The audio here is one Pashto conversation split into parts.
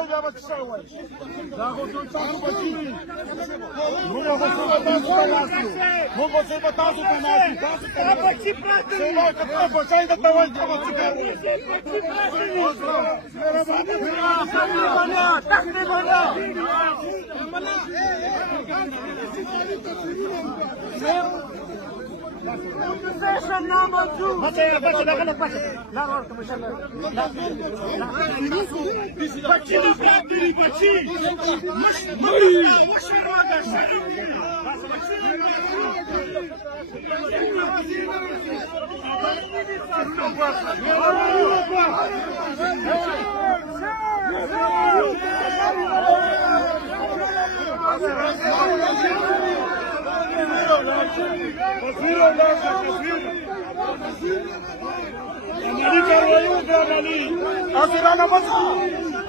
وای دا به څه وای دا خو ټول تاسو بچی موږ به تاسو ته ناسو موږ به تاسو ته ناسو تاسو ته بچی پراته سیوا کته بچای د توای ته څه کوي Session number 2. Bachchi na pratiri bachchi.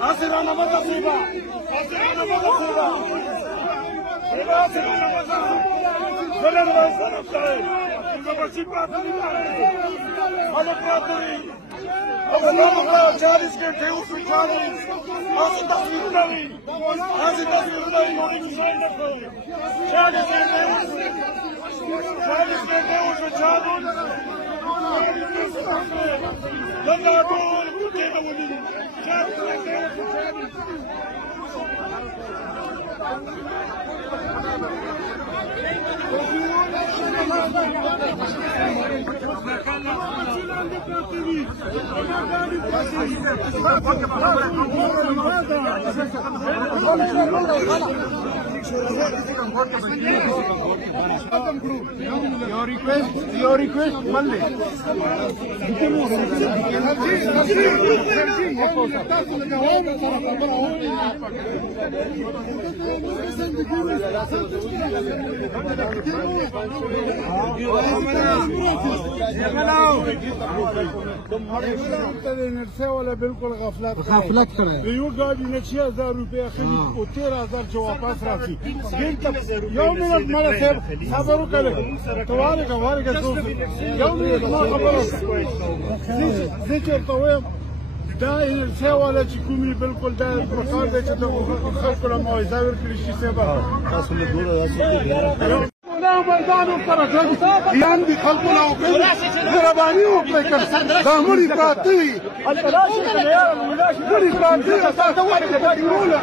Asirana mata siba. Asirana mata siba. Asirana mata. Benar benar benar. Kita masih prateri. Mana prateri? Apa 40 घंटे उसमें 40. Asih tasvir nahi. Notification रखो. 40 घंटे उसमें 40. Ganda bol kutte na wali. Your request, Monday. बिल्कुल गफलत करे यो गाड़ी ने 6000 रुपया खरीद और 13000 जो वापस राखी यो मिनट मारा साहब खबरों करे तुम्हारे दोस्त यो मिनट ما خبره ذکر تویم دا انرسه والا چې کومي بالکل دا پرکار دی چې د خلکو له موعظه ورکړي شي سبا تاسو له ګوره دا میدان سره یان دي خلکو له مهرباني وکړئ دا مړي پراته وي مړي پراته تاسو وایي چې دا ډیروله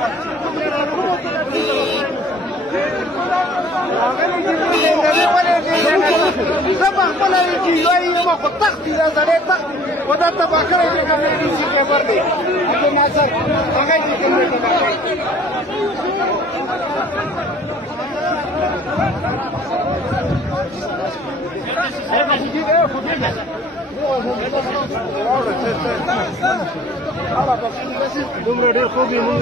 سبا خپل چې یوه ما خو تخت دی زړې تخت ودا تبا کړی چې کومې شي خبر دی ته ما سره هغه دې کومې دومره ډېر خوب یې مونږ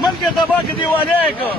من के दबा के दीवाने को